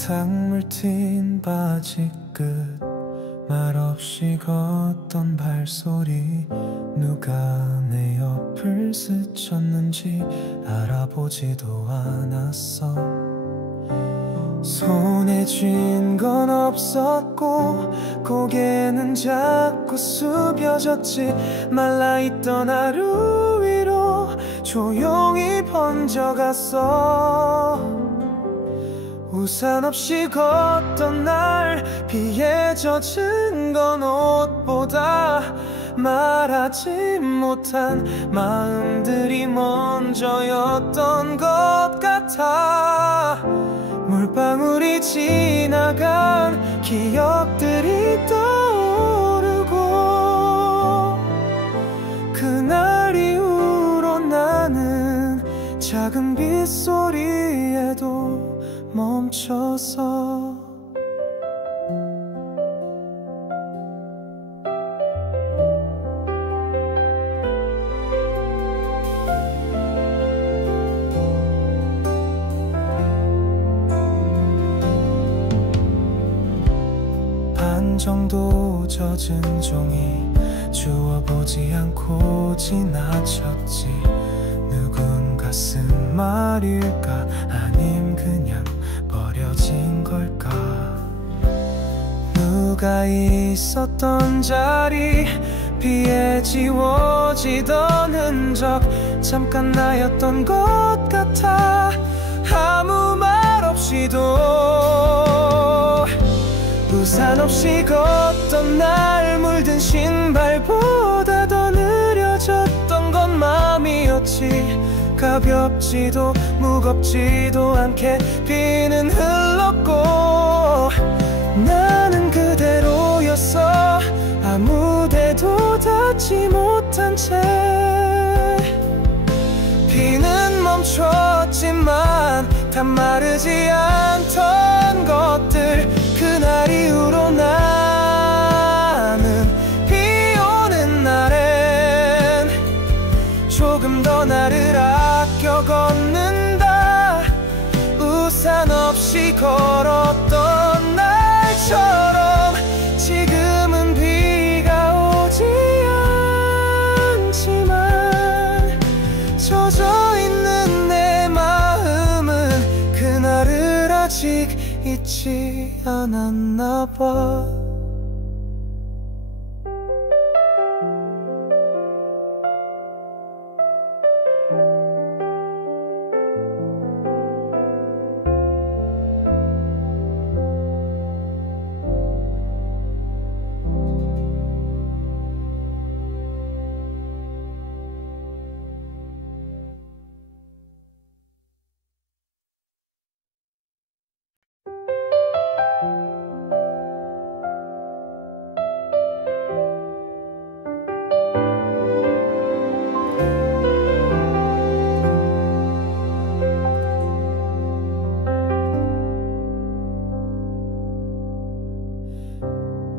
흙탕물 튄 바지 끝 말없이 걷던 발소리 누가 내 옆을 스쳤는지 알아보지도 않았어. 손에 쥔 건 없었고 고개는 자꾸 숙여졌지. 말라있던 하루 위로 조용히 번져갔어. 우산 없이 걷던 날 비에 젖은 건 옷보다 말하지 못한 마음들이 먼저였던 것 같아. 물방울이 지나간 기억들이 떠오르고 그날 이후로 나는 작은 빗소리에도 멈춰서 반 정도 젖은 종이 주워보지 않고 지나쳤지. 누군가 쓴 말일까 아님 그냥 버려진 걸까. 누가 있었던 자리 비에 지워지던 흔적 잠깐 나였던 것 같아. 아무 말 없이도 우산 없이 걷던 날 물든 신발보다 더 느려졌던 건 마음이었지. 가볍지도 무겁지도 않게 비는 흘렀고 나는 그대로였어. 아무데도 닿지 못한 채 비는 멈췄지만 다 마르지 않던 것들. 그날 이후로 나는 비 오는 날엔 조금 더 나를 아껴 걷는다. 우산 없이 걸었던 날처럼 지금은 비가 오지 않지만 젖어있는 내 마음은 그날을 아직 잊지 않았나 봐.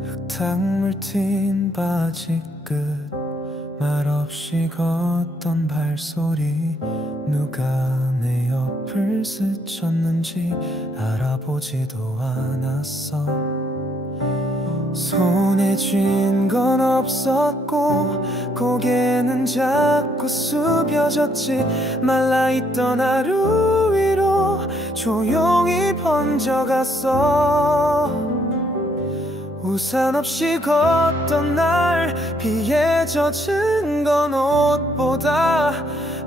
흙탕물 튄 바지 끝 말없이 걷던 발소리 누가 내 옆을 스쳤는지 알아보지도 않았어. 손에 쥔 건 없었고 고개는 자꾸 숙여졌지. 말라있던 하루 위로 조용히 번져갔어. 우산 없이 걷던 날 비에 젖은 건 옷보다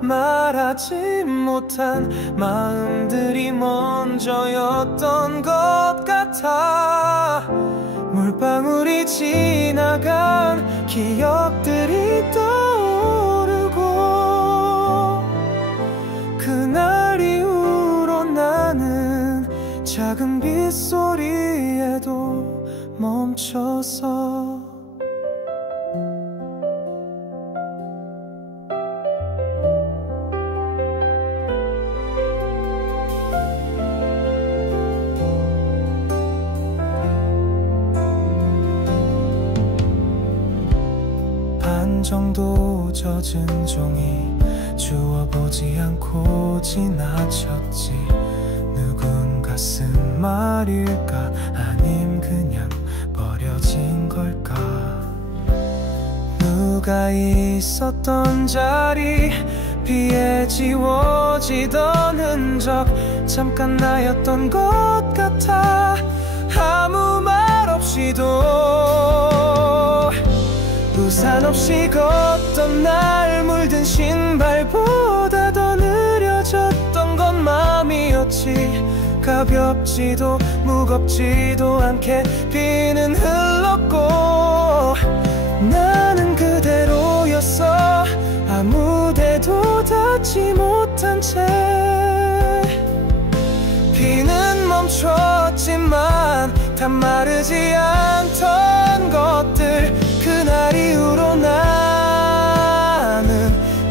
말하지 못한 마음들이 먼저였던 것 같아. 물방울이 지나간 기억들이 떠오르고 그날 이후로 나는 작은 빗소리에도 멈춰서 반 정도 젖은 종이 주워보지 않고 지나쳤지. 누군가 쓴 말일까? 아님 그냥 버려진 걸까? 누가 있었던 자리 비에 지워지던 흔적 잠깐 나였던 것 같아. 아무 말 없이도 우산 없이 걷던 날 물든 신발보다 더 느려졌던 건 마음이었지. 가볍지도 무겁지도 않게 비는 흘렀고 나는 그대로였어. 아무데도 닿지 못한 채 비는 멈췄지만 다 마르지 않던 것들. 그날 이후로 나는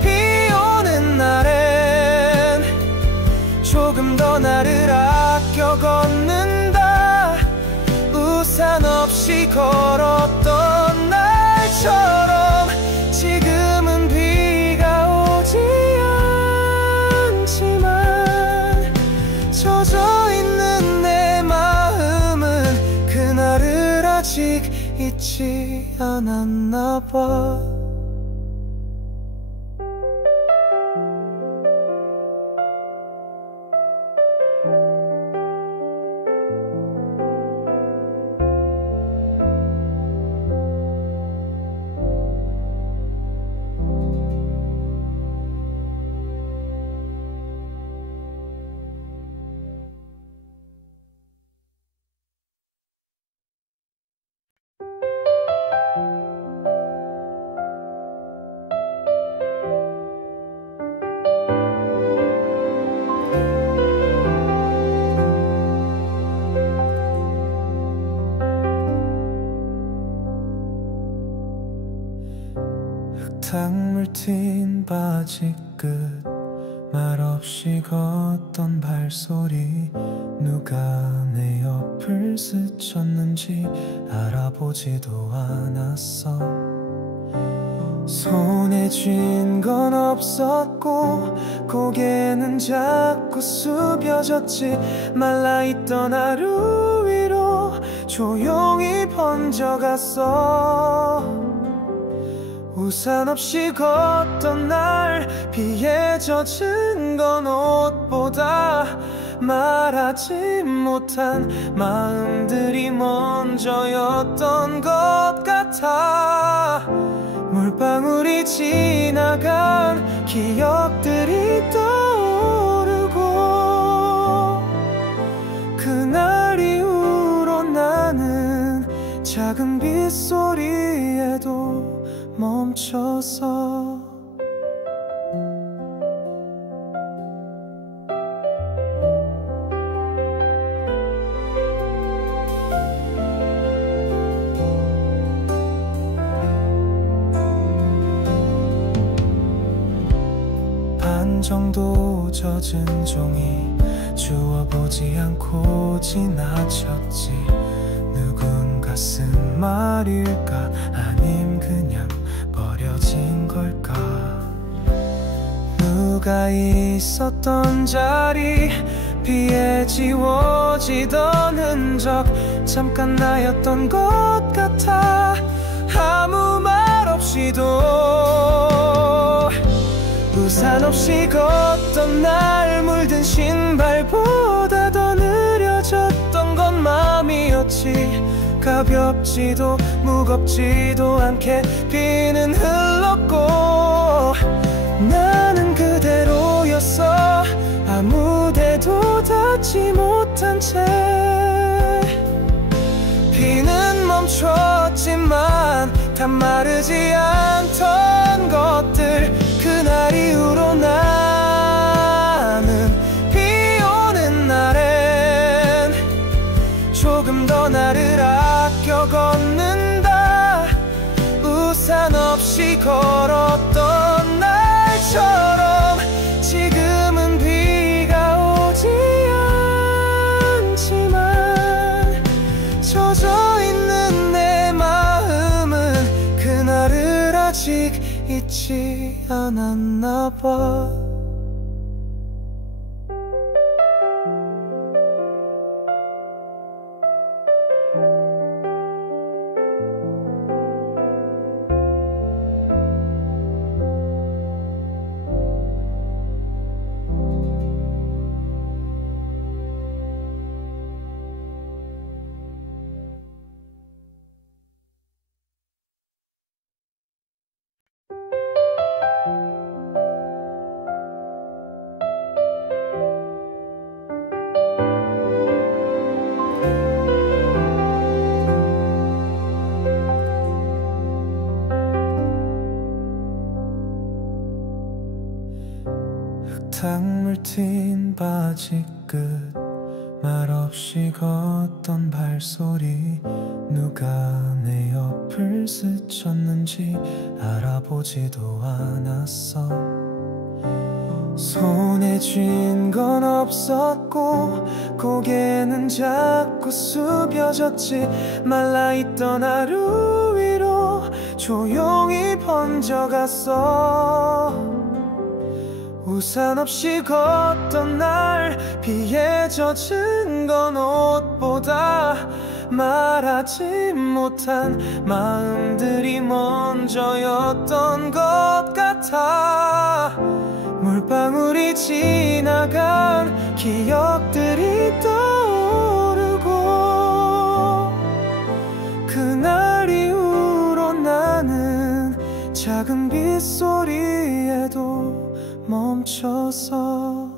비 오는 날엔 조금 더 나를 아껴 걷는다. 우산 없이 걸었던 날처럼 지금은 비가 오지 않지만 젖어 있는 내 마음은 그날을 아직 잊지 않았나 봐. 흙탕물 튄 바지 끝 말없이 걷던 발소리. 누가 내 옆을 스쳤는지 알아보지도 않았어. 손에 쥔 건 없었고 고개는 자꾸 숙여졌지. 말라있던 하루 위로 조용히 번져갔어. 우산 없이 걷던 날 비에 젖은 건 옷보다 말하지 못한 마음들이 먼저였던 것 같아. 물방울이 지나간 기억들이 떠오르고 그날 이후로 나는 작은 빗소리에도 멈춰서 반 정도 젖은 종이 주워보지 않고 지나쳤지. 누군가 쓴 말일까? 아님 그냥 버려진 걸까? 누가 있었던 자리 비에 지워지던 흔적 잠깐 나였던 것 같아. 아무 말 없이도 우산 없이 걷던 날 물든 신발보다 더 느려졌던 건 마음이었지. 가볍지도 무겁지도 않게 비는 흘렀고 나는 그대로였어. 아무데도 닿지 못한 채 비는 멈췄지만 다 마르지 않던 것들. 그날 이후로 나는 비 오는 날엔 조금 더 나를 아껴 걷는다. 우산 없이 걸었던 날처럼 지금은 비가 오지 않지만 젖어 있는 내 마음은 그날을 아직 잊지 않았나 봐. 틴 바지 끝 말없이 걷던 발소리 누가 내 옆을 스쳤는지 알아보지도 않았어. 손에 쥔 건 없었고 고개는 자꾸 숙여졌지. 말라있던 하루 위로 조용히 번져갔어. 우산 없이 걷던 날 비에 젖은 건 옷보다 말하지 못한 마음들이 먼저였던 것 같아. 물방울이 지나간 기억들이 떠오르고 그날 이후로 나는 작은 빗소리에도 멈춰서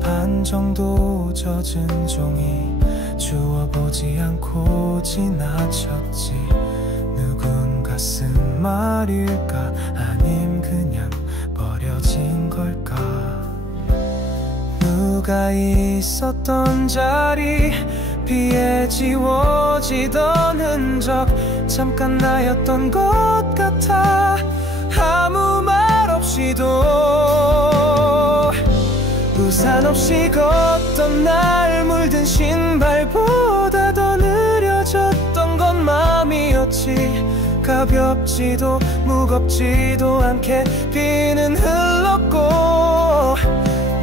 반 정도 젖은 종이 주워보지 않고 지나쳤지. 누군가 쓴 말일까 아님 그냥 버려진 걸까. 누가 있었던 자리 비에 지워지던 흔적 잠깐 나였던 것 같아. 아무 말 없이도 우산 없이 걷던 날 물든 신발보다 더 느려졌던 건 마음이었지. 가볍지도 무겁지도 않게 비는 흘렀고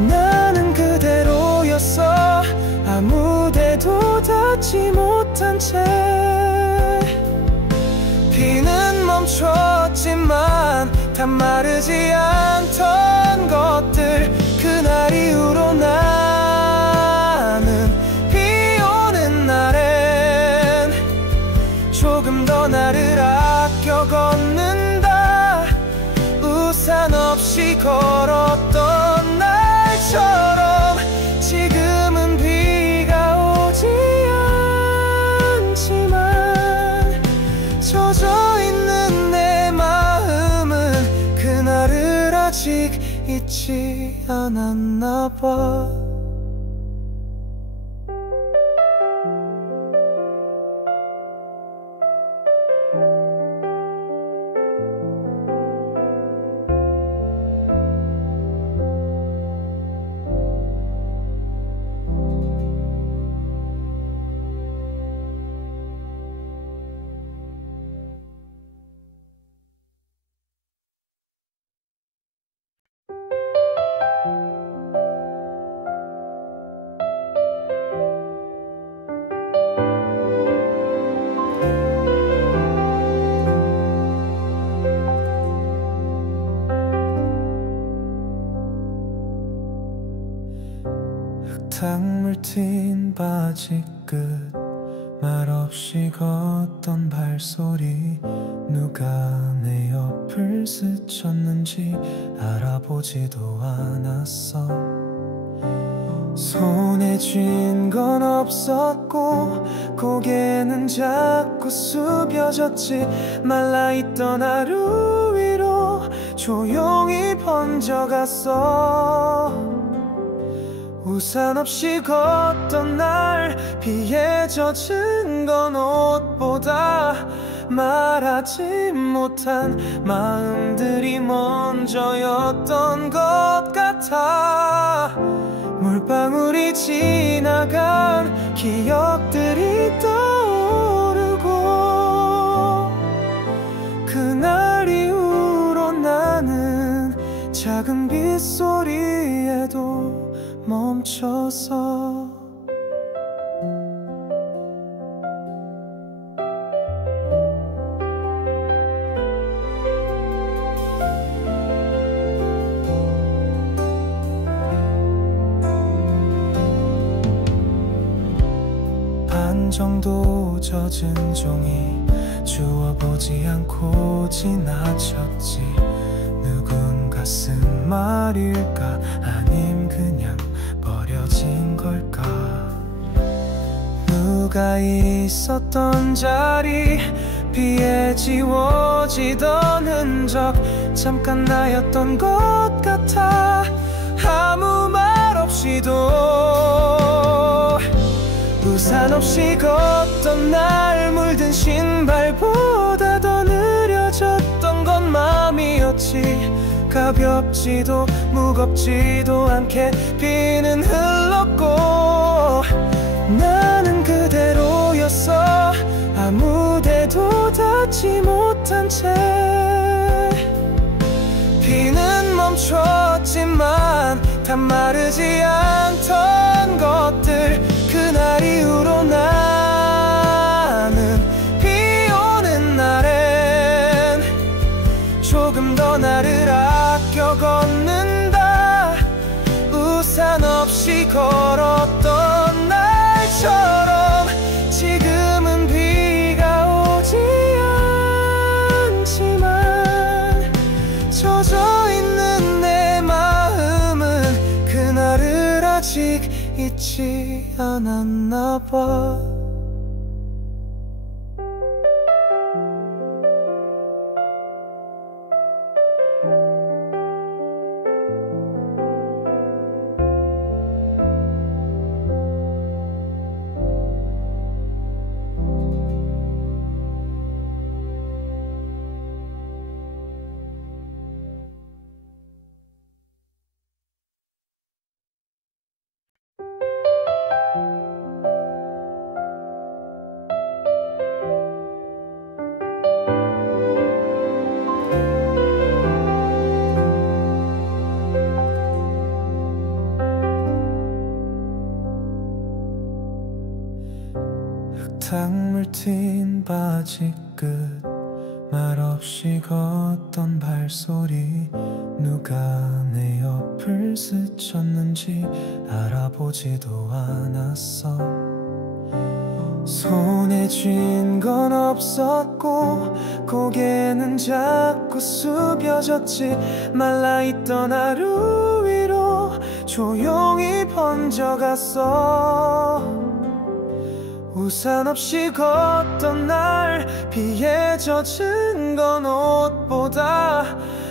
나는 그대로였어. 아무데도 닿지 못한 채 비는 멈췄지만 다 마르지 않던 것들. 그날 이후로 나는 비 오는 날엔 조금 더 나를 아껴 걷는다. 우산 없이 걸었던 날처럼 지금은 비가 오지 않지만 젖어있는 내 마음은 그날을 아직 잊지 않았나 봐. 흙탕물 튄 바지 끝 말없이 걷던 발소리 누가 내 옆을 스쳤는지 알아보지도 않았어. 손에 쥔 건 없었고 고개는 자꾸 숙여졌지. 말라있던 하루 위로 조용히 번져갔어. 우산 없이 걷던 날 비에 젖은 건 옷보다 말하지 못한 마음들이 먼저였던 것 같아. 물방울이 지나간 기억들이 떠오르고 그날 이후로 나는 작은 빗소리에도 멈춰서 반 정도 젖은 종이 주워보지 않고 지나쳤지. 누군가 쓴 말일까? 아님 그냥 버려진 걸까? 누가 있었던 자리 비에 지워지던 흔적 잠깐 나였던 것 같아. 아무 말 없이도 우산 없이 걷던 날 물든 신발보다 더 느려졌던 건 마음이었지. 가볍지도 무겁지도 않게 비는 흘렀고 나는 그대로였어. 아무데도 닿지 못한 채 비는 멈췄지만 다 마르지 않던 것들. 그날 이후로 나는 비 오는 날엔 조금 더 나를 아껴 걷는다. 우산 없이 걸었던 날처럼 지금은 비가 오지 않지만 젖어 있는 내 마음은 그날을 아직 잊지 않았나 봐. 흙탕물 튄 바지 끝 말없이 걷던 발소리. 누가 내 옆을 스쳤는지 알아보지도 않았어. 손에 쥔 건 없었고 고개는 자꾸 숙여졌지. 말라있던 하루 위로 조용히 번져갔어. 우산 없이 걷던 날 비에 젖은 건 옷보다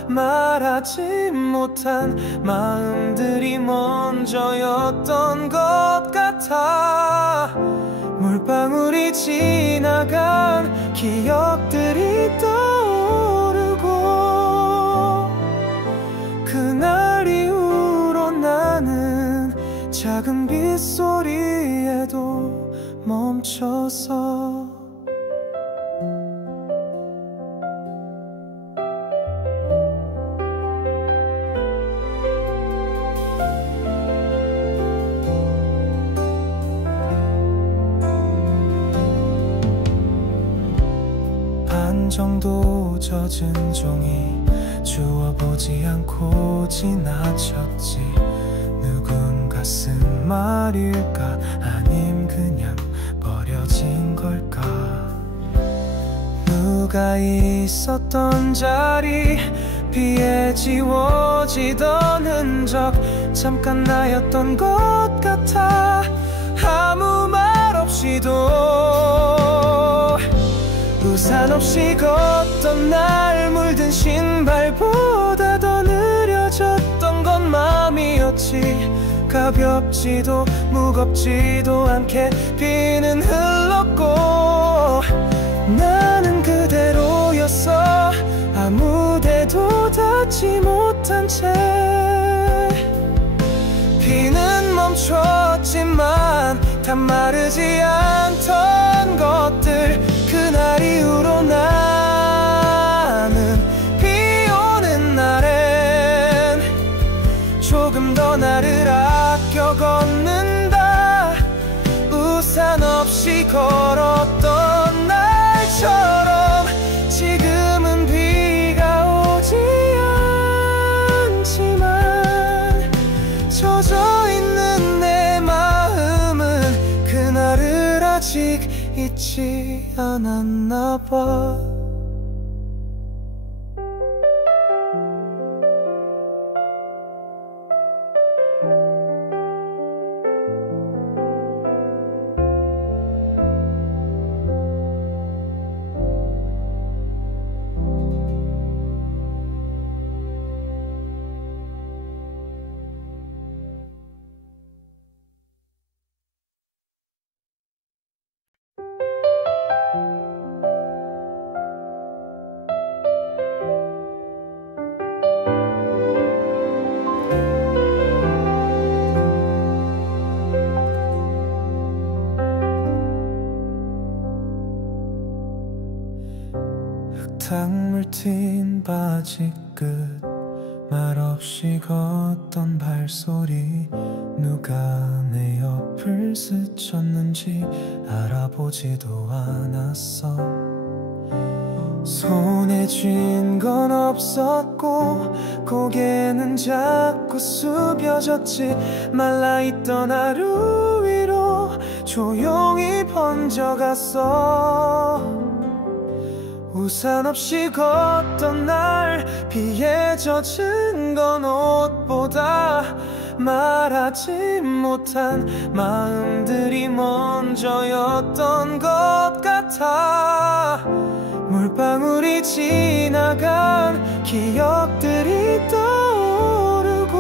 말하지 못한 마음들이 먼저였던 것 같아. 물방울이 지나간 기억들이 떠오르고 그날 이후로 나는 작은 빗소리에도 멈춰서 반 정도 젖은 종이 주워보지 않고 지나쳤지. 누군가 쓴 말일까? 아님 그냥 버려진 걸까? 누가 있었던 자리 비에 지워지던 흔적 잠깐 나였던 것 같아. 아무 말 없이도 우산 없이 걷던 날 물든 신발보다 더 느려졌던 건 마음이었지. 가볍지도 무겁지도 않게 비는 흘렀고 나는 그대로였어. 아무데도 닿지 못한 채 비는 멈췄지만 다 마르지 않던 것들. 그날 이후로 나는 비 오는 날엔 조금 더 나를 아껴 걷는다. 우산 없이 걸었던 날처럼 지금은 비가 오지 않지만 젖어 있는 내 마음은 그날을 아직 잊지 않았나 봐. 흙탕물 튄 바지 끝 말없이 걷던 발소리 누가 내 옆을 스쳤는지 알아보지도 않았어. 손에 쥔 건 없었고 고개는 자꾸 숙여졌지. 말라있던 하루 위로 조용히 번져갔어. 우산 없이 걷던 날 비에 젖은 건 옷보다 말하지 못한 마음들이 먼저였던 것 같아. 물방울이 지나간 기억들이 떠오르고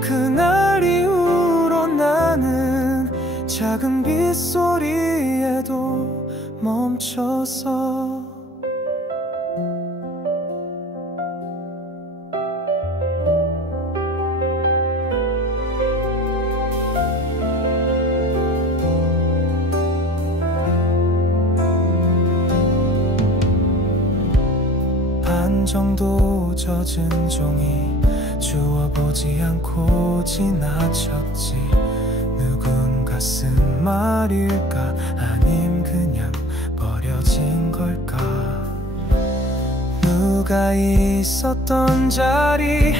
그날 이후로 나는 작은 빗소리에도 멈춰서 반 정도 젖은 종이 주워보지 않고 지나쳤지. 누군가 쓴 말일까 아님 그냥 버려진 걸까. 누가 있었던 자리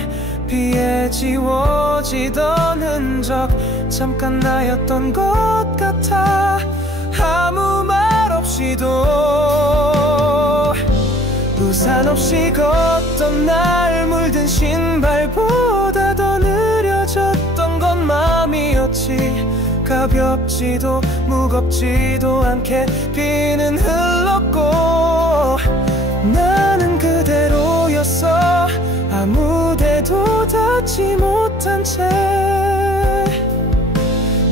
비에 지워지던 흔적 잠깐 나였던 것 같아. 아무 말 없이도 우산 없이 걷던 날 물든 신발보다 더 느려졌던 건 마음이었지. 가볍지도 무겁지도 않게 비는 흘렀고 나는 그대로였어. 아무데도 닿지 못한 채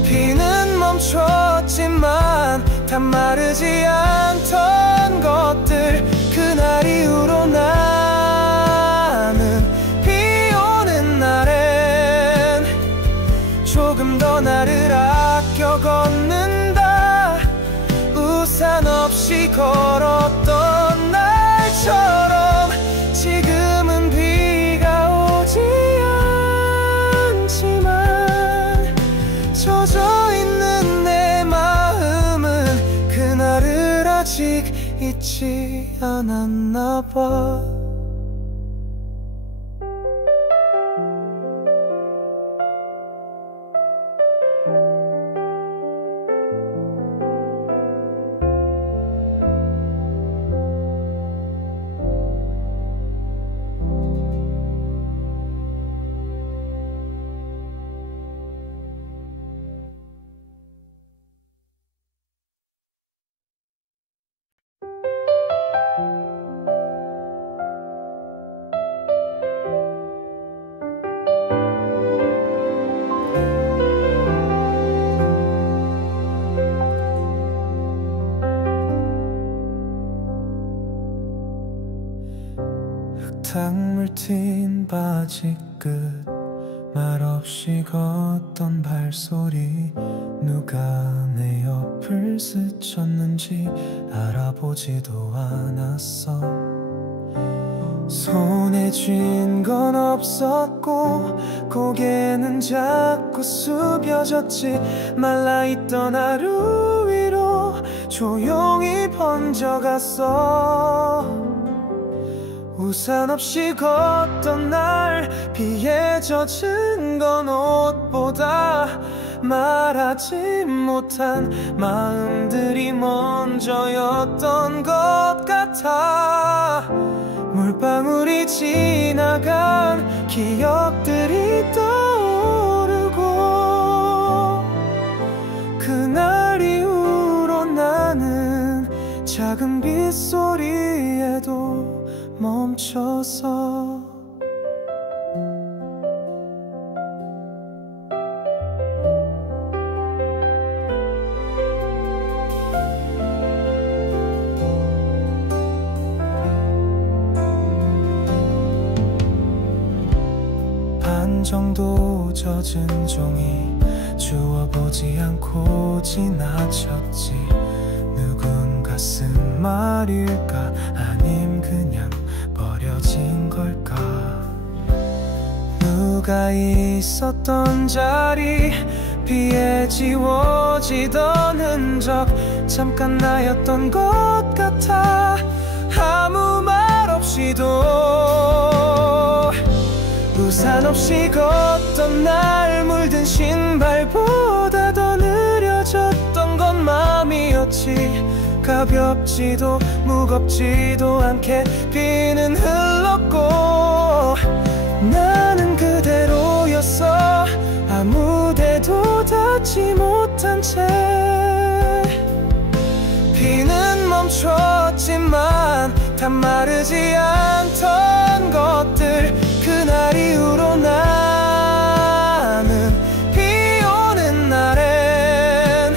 비는 멈췄지만 다 마르지 않던 것들. 그날 이후로 나는 비 오는 날엔 조금 더 나를 아껴 걷는다. 우산 없이 걸었던 날처럼 지금은 비가 오지 않지만 젖어있는 내 마음은 그날을 아직 잊지 않았나 봐. 흙탕물 튄 바지 끝 말없이 걷던 발소리 누가 내 옆을 스쳤는지 알아보지도 않았어. 손에 쥔 건 없었고 고개는 자꾸 숙여졌지. 말라있던 하루 위로 조용히 번져갔어. 우산 없이 걷던 날 비에 젖은 건 옷보다 말하지 못한 마음들이 먼저였던 것 같아. 물방울이 지나간 기억들이 떠오르고 그날 이후로 나는 작은 빗소리에도 멈춰서 반 정도 젖은 종이 주워보지 않고 지나쳤지. 누군가 가슴 말일까? 아님 그냥 버려진 걸까? 누가 있었던 자리 비에 지워지던 흔적 잠깐 나였던 것 같아. 아무 말 없이도 우산 없이 걷던 날 물든 신발보다 더 느려졌던 건 마음이었지. 가볍지도 무겁지도 않게 비는 흘렀고 나는 그대로였어. 아무데도 닿지 못한 채 비는 멈췄지만 다 마르지 않던 것들. 그날 이후로 나는 비 오는 날엔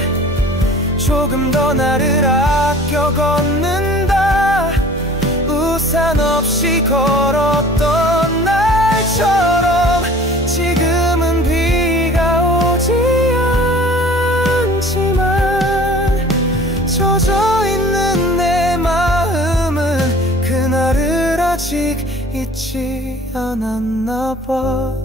조금 더 나를 아껴 걷는다. 우산 없이 걸었던 날처럼 지금은 비가 오지 않지만 젖어 있는 내 마음은 그날을 아직 잊지 않았나 봐.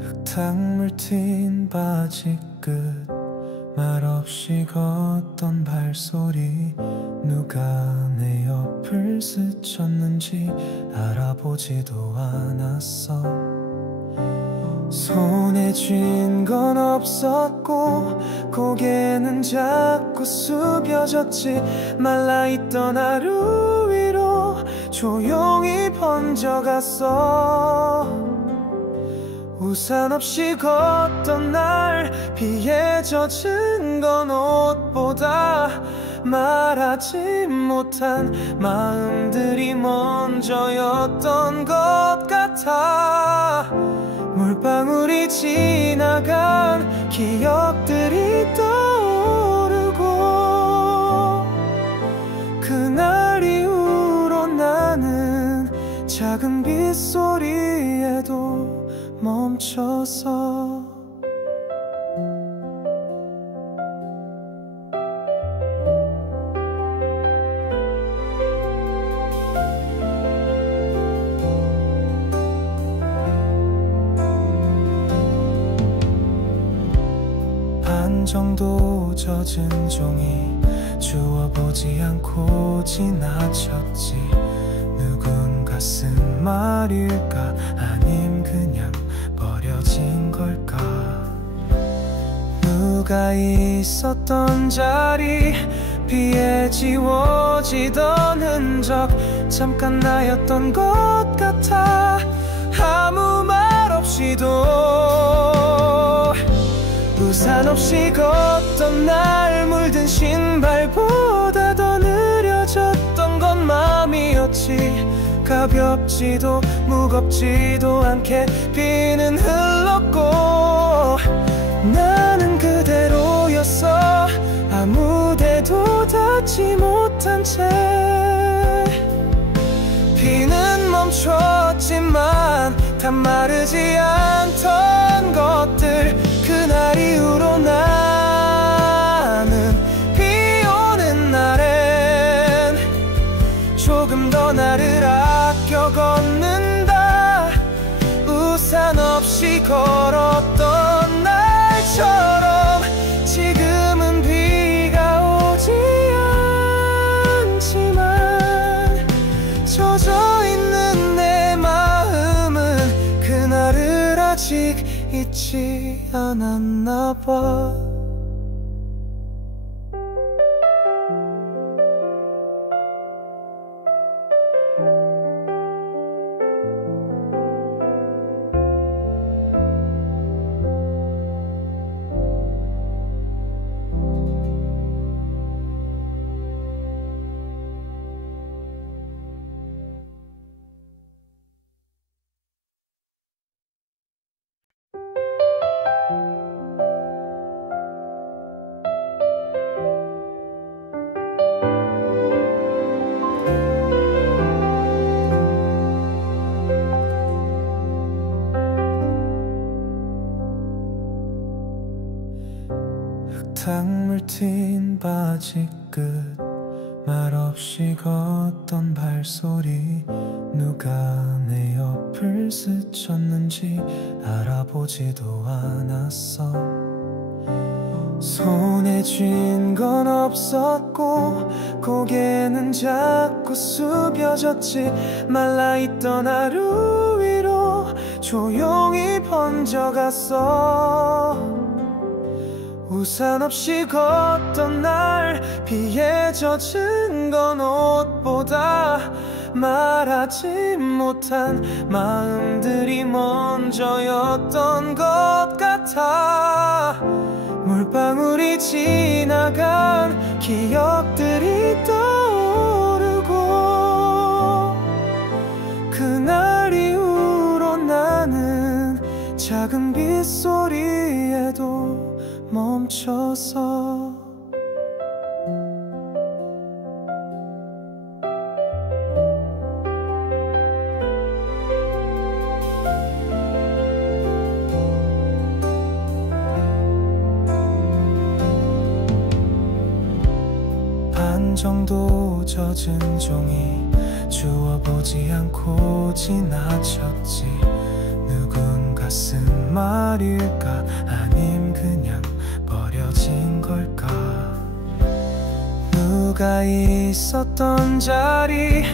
흙탕물 튄 바지 끝 말없이 걷던 발소리. 누가 내 옆을 스쳤는지 알아보지도 않았어. 손에 쥔 건 없었고 고개는 자꾸 숙여졌지. 말라있던 하루 위로 조용히 번져갔어. 우산 없이 걷던 날 비에 젖은 건 옷보다 말하지 못한 마음들이 먼저였던 것 같아. 물방울이 지나간 기억들이 떠오르고 그날 이후로 나는 작은 빗소리에도 멈춰서 반 정도 젖은 종이 주워보지 않고 지나쳤지. 누군 가슴 말일까? 아님 그냥 버려진 걸까? 누가 있었던 자리 비에 지워지던 흔적 잠깐 나였던 것 같아. 아무 말 없이도 우산 없이 걷던 날 물든 신발보다 더 느려졌던 건 마음이었지. 가볍지도 무겁지도 않게 비는 흘렀고 나는 그대로였어. 아무데도 닿지 못한 채 비는 멈췄지만 다 마르지 않던 것들. 그날 이후로 나는 비 오는 날엔 조금 더 나를 아껴 걷는다. 우산 없이 걸었던 날처럼 지금은 비가 오지 않지만 젖어 있는 내 마음은 그날을 아직 잊지 않았나 봐. 흙탕물 튄 바지 끝 말없이 걷던 발소리 누가 내 옆을 스쳤는지 알아보지도 않았어. 손에 쥔 건 없었고 고개는 자꾸 숙여졌지. 말라있던 하루 위로 조용히 번져갔어. 우산 없이 걷던 날 비에 젖은 건 옷보다 말하지 못한 마음들이 먼저였던 것 같아. 물방울이 지나간 기억들이 떠오르고 그날 이후로 나는 작은 빗소리에도 멈춰서 반 정도 젖은 종이 주워보지 않고 지나쳤지. 누군가 쓴 말일까 아님 그냥 버려진 걸까. 누가 있었던 자리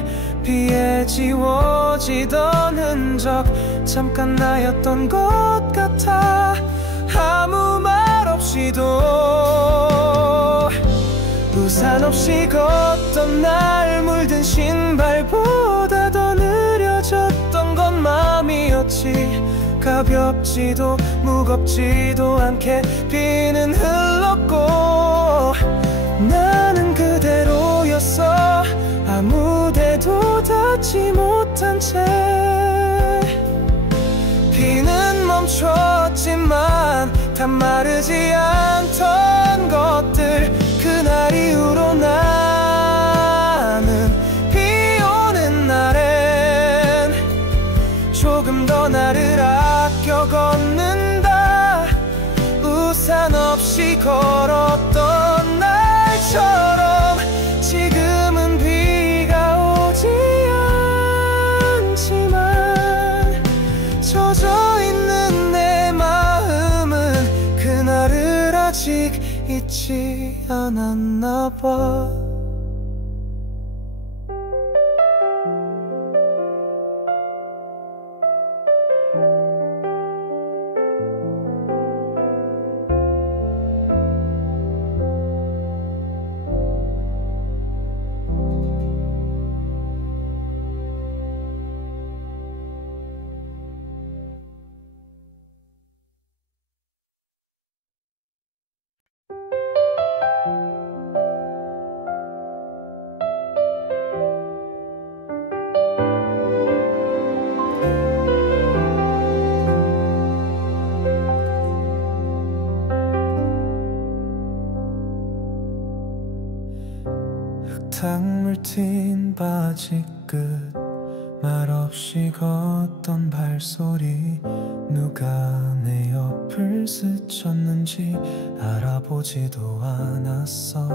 비에 지워지던 흔적 잠깐 나였던 것 같아. 아무 말 없이도 우산 없이 걷던 날 물든 신발보다 더 느려졌던 건 마음이었지. 가볍지도 무겁지도 않게 비는 흘렀고 나는 그대로였어. 아무데도 닿지 못한 채 비는 멈췄지만 다 마르지 않던 것들. 그날 이후로 나는 비 오는 날엔 조금 더 나를 아껴 걷는다. 우산 없이 걸었던 날처럼 지금은 비가 오지 않지만 젖어있는 내 마음은 그날을 아직 잊지 않았나 봐. 흙탕물 튄 바지 끝 말없이 걷던 발소리 누가 내 옆을 스쳤는지 알아보지도 않았어.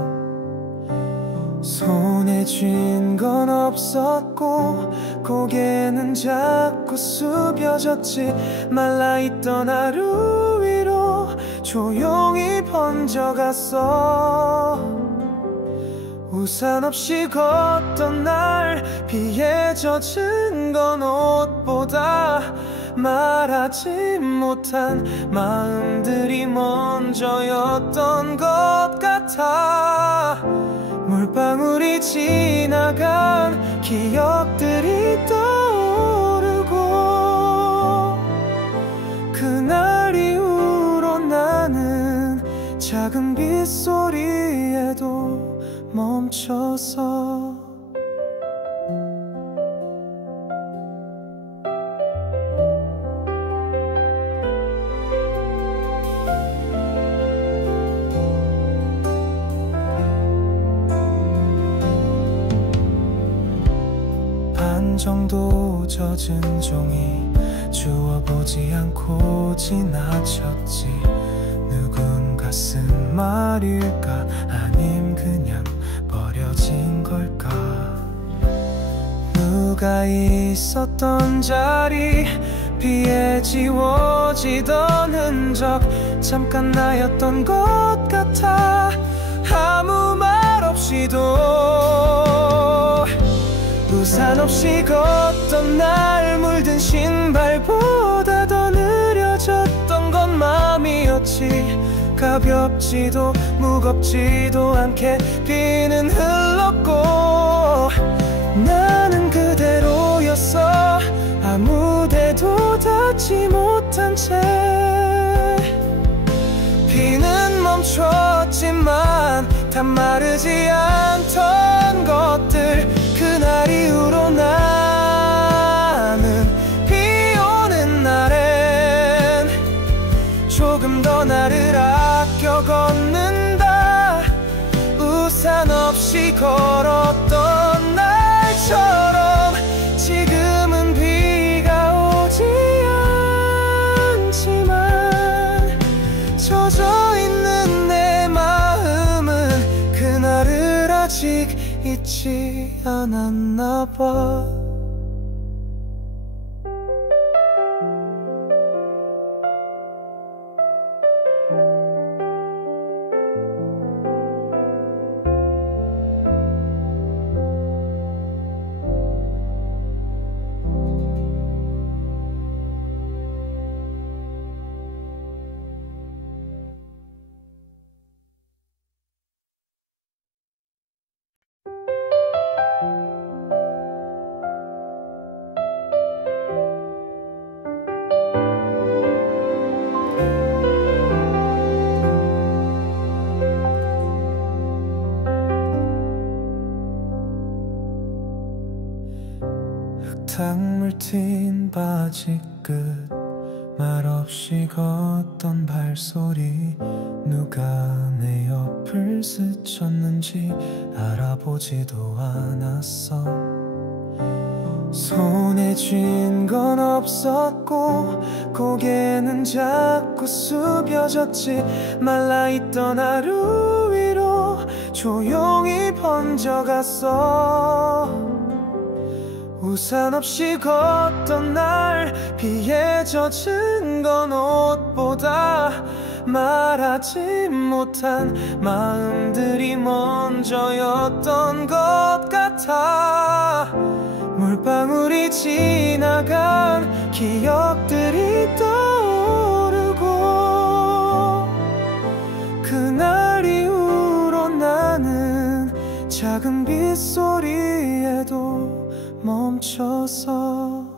손에 쥔 건 없었고 고개는 자꾸 숙여졌지. 말라있던 하루 위로 조용히 번져갔어. 우산 없이 걷던 날 비에 젖은 건 옷보다 말하지 못한 마음들이 먼저였던 것 같아. 물방울이 지나간 기억들이 떠오르고 그날 이후로 나는 작은 빗소리에도 멈춰서 반 정도 젖은 종이 주워보지 않고 지나쳤지. 누군가 쓴 말일까? 아님 그냥 버려진 걸까? 누가 있었던 자리 비에 지워지던 흔적 잠깐 나였던 것 같아. 아무 말 없이도 우산 없이 걷던 날 물든 신발보다 더 느려졌던 건 마음이었지. 가볍지도 무겁지도 않게 비는 흘렀고 나는 그대로였어. 아무데도 닿지 못한 채 비는 멈췄지만 다 마르지 않던 것들. 그날 이후로 나는 비 오는 날엔 조금 더 나를 아껴 걷는다. 우산 없이 걸었던 날처럼 지금은 비가 오지 않지만 젖어 있는 내 마음은 그날을 아직 잊지 않았나 봐. 흙탕물 튄 바지 끝 말없이 걷던 발소리. 누가 내 옆을 스쳤는지 알아보지도 않았어. 손에 쥔 건 없었고 고개는 자꾸 숙여졌지. 말라있던 하루 위로 조용히 번져갔어. 우산 없이 걷던 날 비에 젖은 건 옷보다 말하지 못한 마음들이 먼저였던 것 같아. 물방울이 지나간 기억들이 떠오르고 그날 이후로 나는 작은 빗소리에도 멈춰서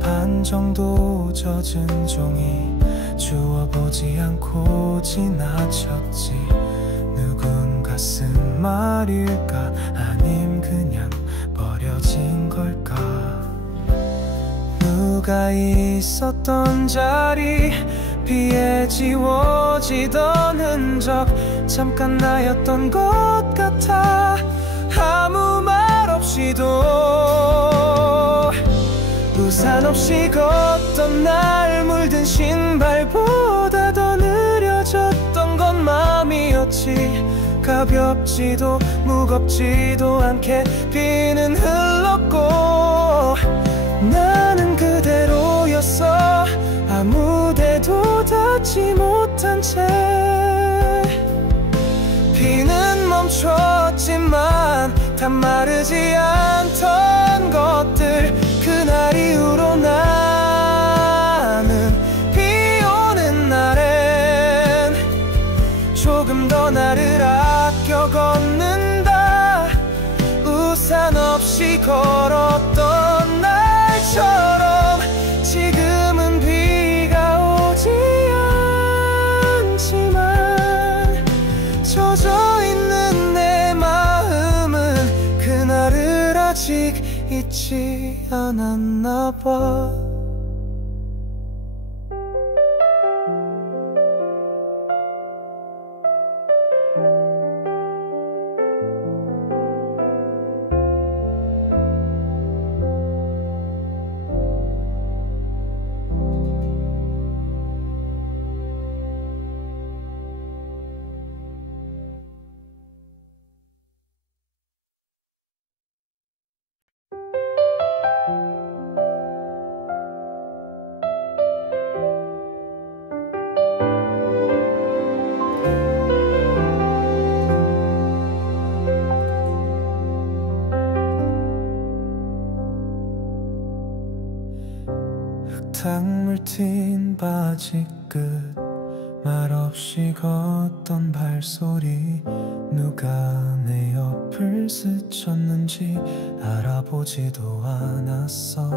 반 정도 젖은 종이 주워보지 않고 지나쳤지. 누군가 쓴 말일까? 아님 그냥 버려진 걸까? 누가 있었던 자리 비에 지워지던 흔적 잠깐 나였던 것 같아. 아무 말 없이도 우산 없이 걷던 날 물든 신발보다 더 느려졌던 건 마음이었지. 가볍지도 무겁지도 않게 비는 흘렀고 나는 그대로였어. 아무데도 닿지 못한 채 비는 멈췄지만 다 마르지 않던 것들. 그날 이후로 나는 비 오는 날엔 조금 더 나를 아껴 걷는다. 우산 없이 걸었던 날처럼 지금은 비가 오지 않지만 젖어 있는 내 마음은 그날을 아직 잊지 않았나 봐. 흙탕물 튄 바지 끝 말없이 걷던 발소리 누가 내 옆을 스쳤는지 알아보지도 않았어.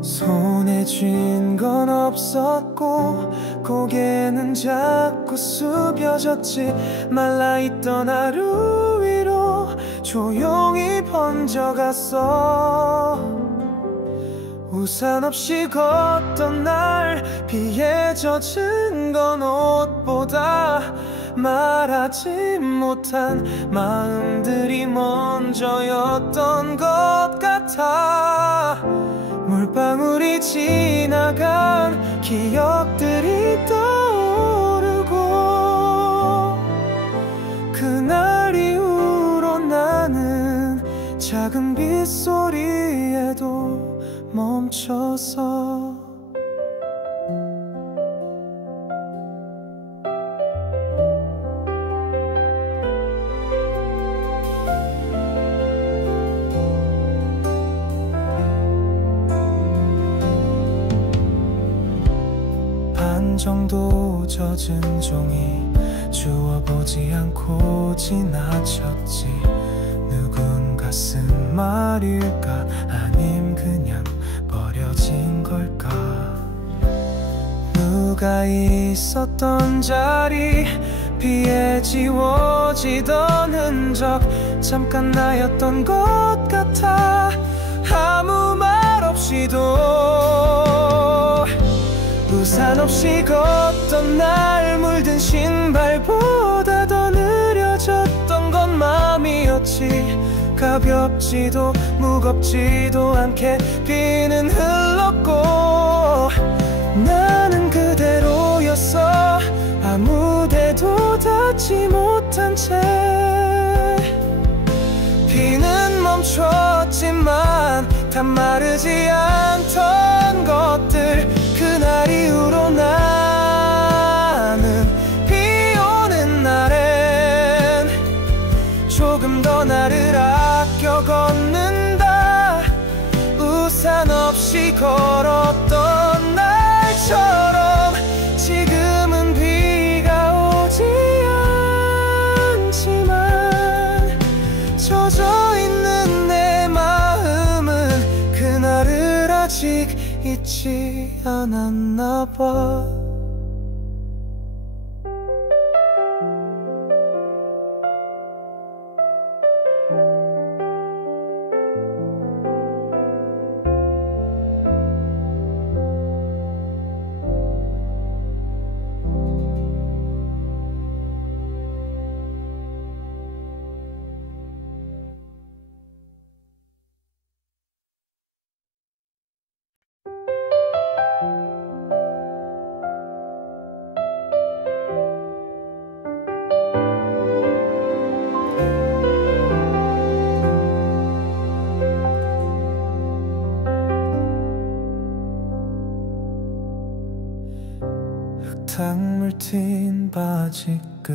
손에 쥔 건 없었고 고개는 자꾸 숙여졌지. 말라있던 하루 위로 조용히 번져갔어. 우산 없이 걷던 날 비에 젖은 건 옷보다 말하지 못한 마음들이 먼저였던 것 같아. 물방울이 지나간 기억들이 떠오르고 그날 이후로 나는 작은 빗소리에도 멈춰서 반 정도 젖은 종이 주워보지 않고 지나쳤지. 누군가 쓴 말일까 아님 그냥 버려진 걸까. 누가 있었던 자리 비에 지워지던 흔적 잠깐 나였던 것 같아. 아무 말 없이도 우산 없이 걷던 날 물든 신발보다 더 느려졌던 건 마음이었지. 가볍지도 무겁지도 않게 비는 흘렀고 나는 그대로였어. 아무데도 닿지 못한 채 비는 멈췄지만 다 마르지 않던 것들. 그날 이후로 나는 비 오는 날엔 조금 더 나를 아껴 걷는다. 우산 없이 걸었던 날처럼 지금은 비가 오지 않지만 젖어있는 내 마음은 그날을 아직 잊지 않았나 봐. 흙탕물 튄 바지 끝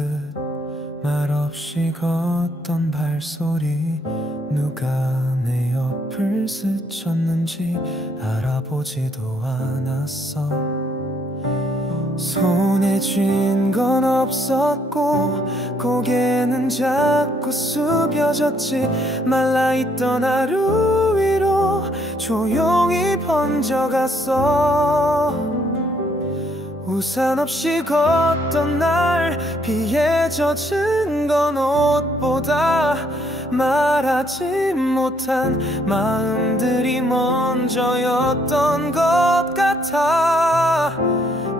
말없이 걷던 발소리 누가 내 옆을 스쳤는지 알아보지도 않았어. 손에 쥔 건 없었고 고개는 자꾸 숙여졌지. 말라있던 하루 위로 조용히 번져갔어. 우산 없이 걷던 날 비에 젖은 건 옷보다 말하지 못한 마음들이 먼저였던 것 같아.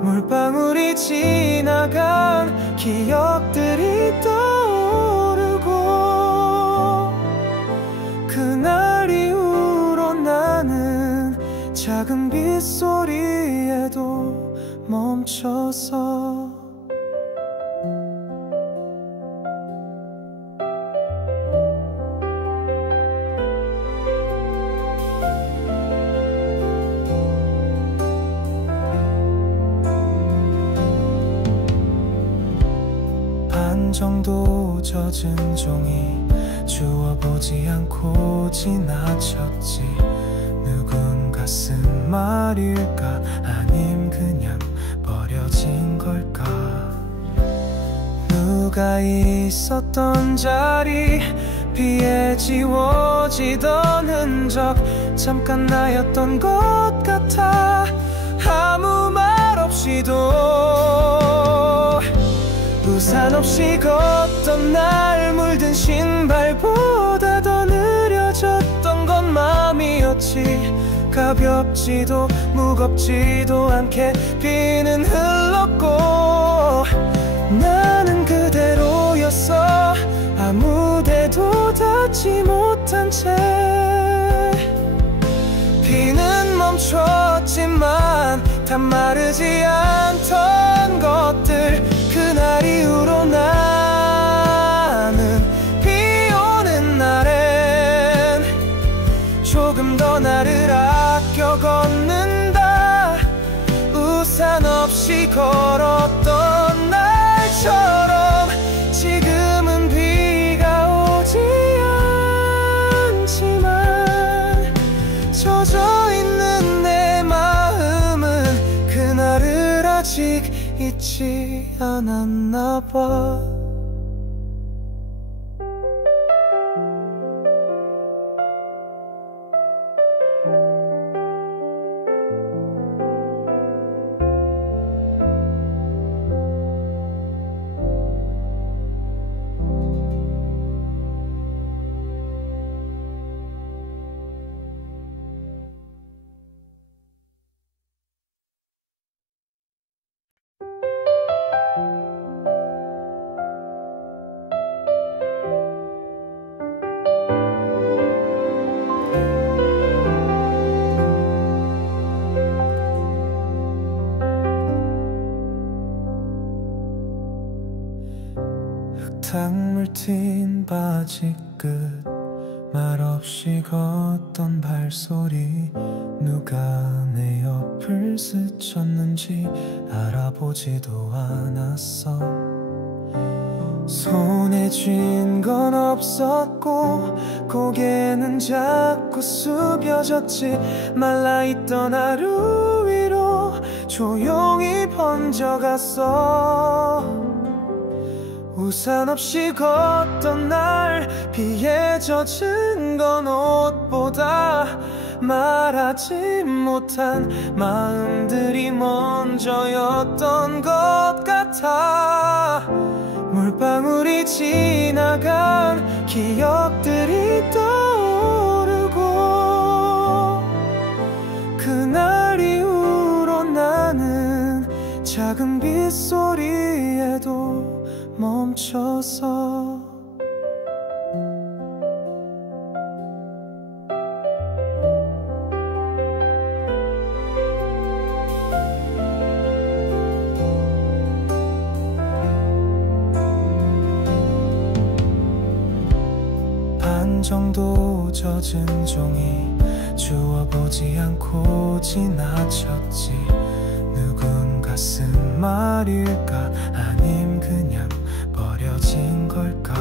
물방울이 지나간 기억들이 떠오르고 그날 이후로 나는 작은 빗소리에도 멈춰서 반 정도 젖은 종이 주워보지 않고 지나쳤지. 누군가 가슴 말일까? 아님 그냥 버려진 걸까? 누가 있었던 자리 비에 지워지던 흔적 잠깐 나였던 것 같아. 아무 말 없이도 우산 없이 걷던 날 물든 신발보다 더 느려졌던 건 마음이었지. 가볍지도 무겁지도 않게 비는 흘렀고 나는 그대로였어. 아무데도 닿지 못한 채 비는 멈췄지만 다 마르지 않던 것들. 그날 이후로 나는 비 오는 날엔 조금 더 나를 아껴 걷는다. 우산 없이 걸었던 날처럼 지금은 비가 오지 않지만 젖어 있는 내 마음은 그날을 아직 잊지 않았나 봐. 흙탕물 튄 바지 끝 말없이 걷던 발소리. 누가 내 옆을 스쳤는지 알아보지도 않았어. 손에 쥔 건 없었고 고개는 자꾸 숙여졌지. 말라있던 하루 위로 조용히 번져갔어. 우산 없이 걷던 날 비에 젖은 건 옷보다 말하지 못한 마음들이 먼저였던 것 같아. 물방울이 지나간 기억들이 떠오르고 그날 이후로 나는 작은 빗소리에도 멈춰서 반 정도 젖은 종이 주워보지 않고 지나쳤지. 누군 가슴 말일까? 아님 그냥 버려진 걸까?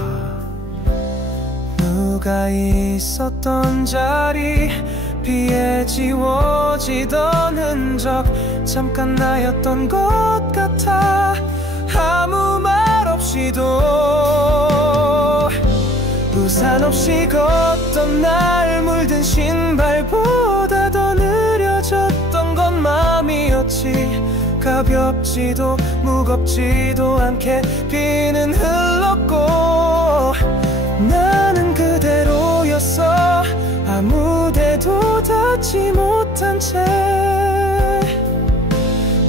누가 있었던 자리 비에 지워지던 흔적 잠깐 나였던 것 같아. 아무 말 없이도 우산 없이 걷던 날 물든 신발보다 더 느려졌던 건 마음이었지. 가볍지도 무겁지도 않게 비는 흘렀고 나는 그대로였어. 아무데도 닿지 못한 채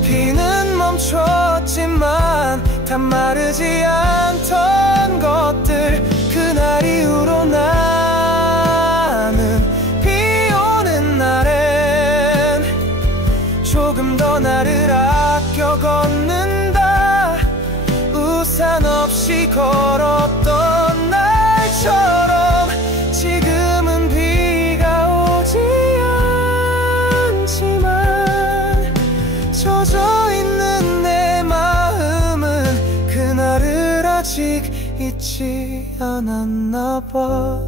비는 멈췄지만 다 마르지 않던 것들. 그날 이후로 나는 비 오는 날엔 조금 더 나를 아껴 걷는다. 우산 없이 걸었던 날처럼 지금은 비가 오지 않지만 젖어 있는 내 마음은 그날을 아직 잊지 않았나 봐.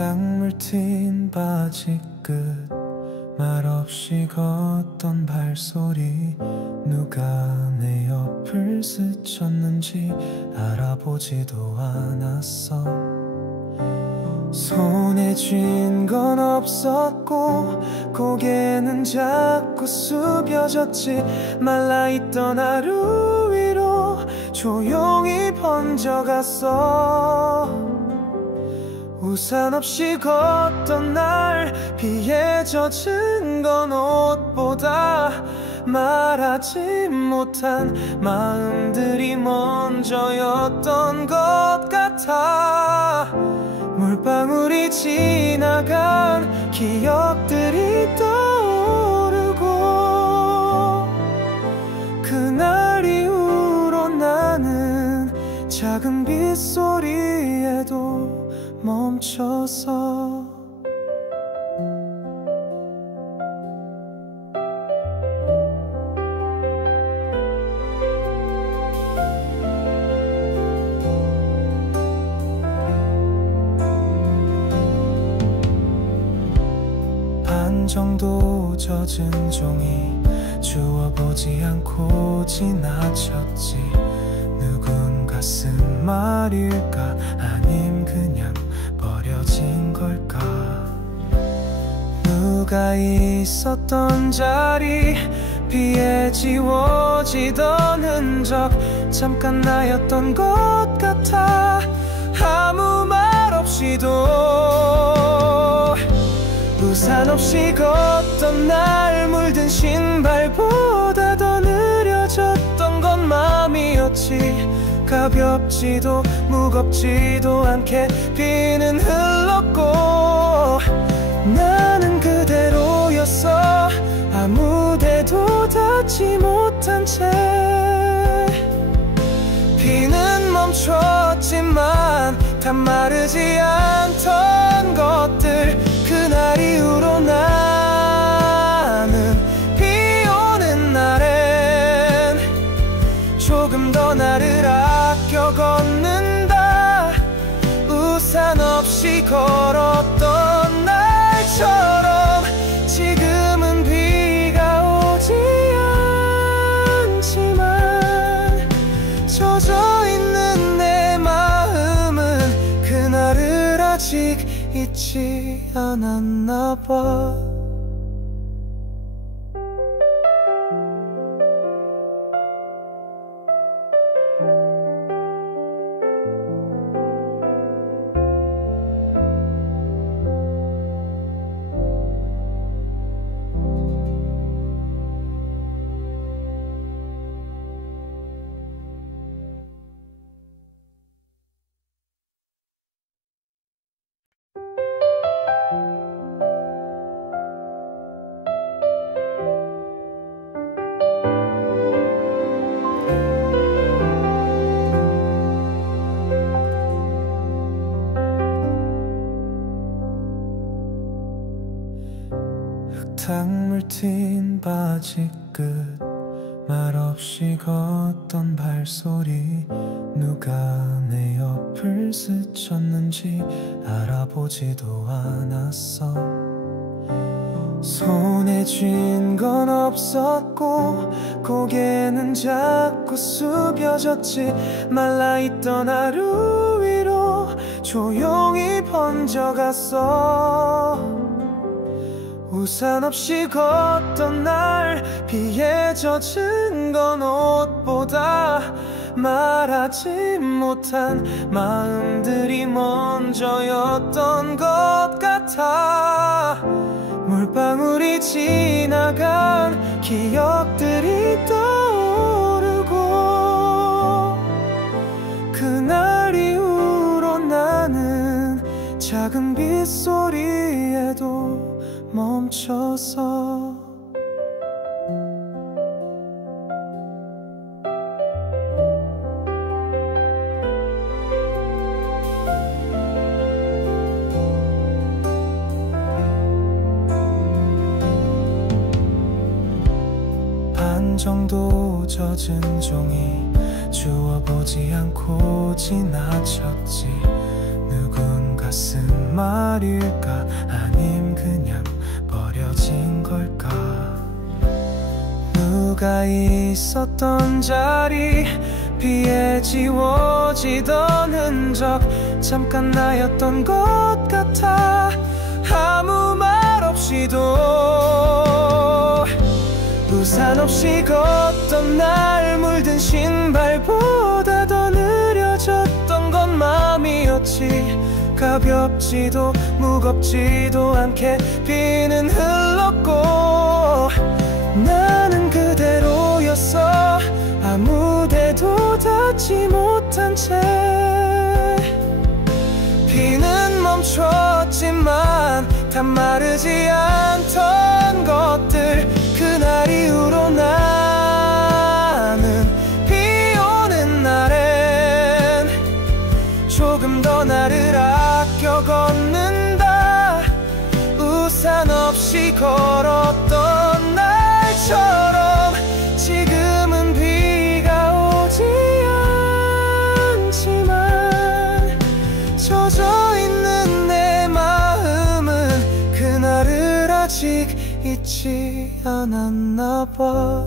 흙탕물 튄 바지 끝 말없이 걷던 발소리 누가 내 옆을 스쳤는지 알아보지도 않았어. 손에 쥔 건 없었고 고개는 자꾸 숙여졌지. 말라있던 하루 위로 조용히 번져갔어. 우산 없이 걷던 날 비에 젖은 건 옷보다 말하지 못한 마음들이 먼저였던 것 같아. 물방울이 지나간 기억들이 떠오르고 그날 이후로 나는 작은 빗소리에도 멈춰서 반 정도 젖은 종이 주워보지 않고 지나쳤지. 누군가 쓴 말일까 아님 그냥 버려진 걸까. 누가 있었던 자리 비에 지워지던 흔적 잠깐 나였던 것 같아. 아무 말 없이도 우산 없이 걷던 날 물든 신발보다 더 느려졌던 건 마음이었지. 가볍지도 무겁지도 않게 비는 흘렀고 나는 그대로였어. 아무데도 닿지 못한 채 비는 멈췄지만 다 마르지 않던 것들. 그날 이후로 나는 비 오는 날엔 조금 더 나를 아껴 걷는다. 우산 없이 걸었던 날처럼 지금은 비가 오지 않지만 젖어있는 내 마음은 그날을 아직 잊지 않았나 봐. 흙탕물 튄 바지 끝 말없이 걷던 발소리 누가 내 옆을 스쳤는지 알아보지도 않았어. 손에 쥔 건 없었고 고개는 자꾸 숙여졌지. 말라있던 하루 위로 조용히 번져갔어. 우산 없이 걷던 날 비에 젖은 건 옷보다 말하지 못한 마음들이 먼저였던 것 같아. 물방울이 지나간 기억들이 떠오르고 그날 이후로 나는 작은 빗소리에도 멈춰서 반 정도 젖은 종이 주워보지 않고 지나쳤지. 누군가 쓴 말일까? 아님 그냥 버려진 걸까? 누가 있었던 자리, 비에 지워지던 흔적, 잠깐 나였던 것 같아. 아무 말 없이도 우산 없이 걷던 날, 물든 신발보다 더 느려졌던 건 마음이었지. 가볍지도 무겁지도 않게 비는 흘렀고 나는 그대로였어. 아무데도 닿지 못한 채. 비는 멈췄지만 다 마르지 않던 것들, 그날 이후로 나는 비 오는 날엔 조금 더 나를 아껴 걷는다. 우산 없이 걸었던 날처럼 지금은 비가 오지 않지만 젖어 있는 내 마음은 그날을 아직 잊지 않았나 봐.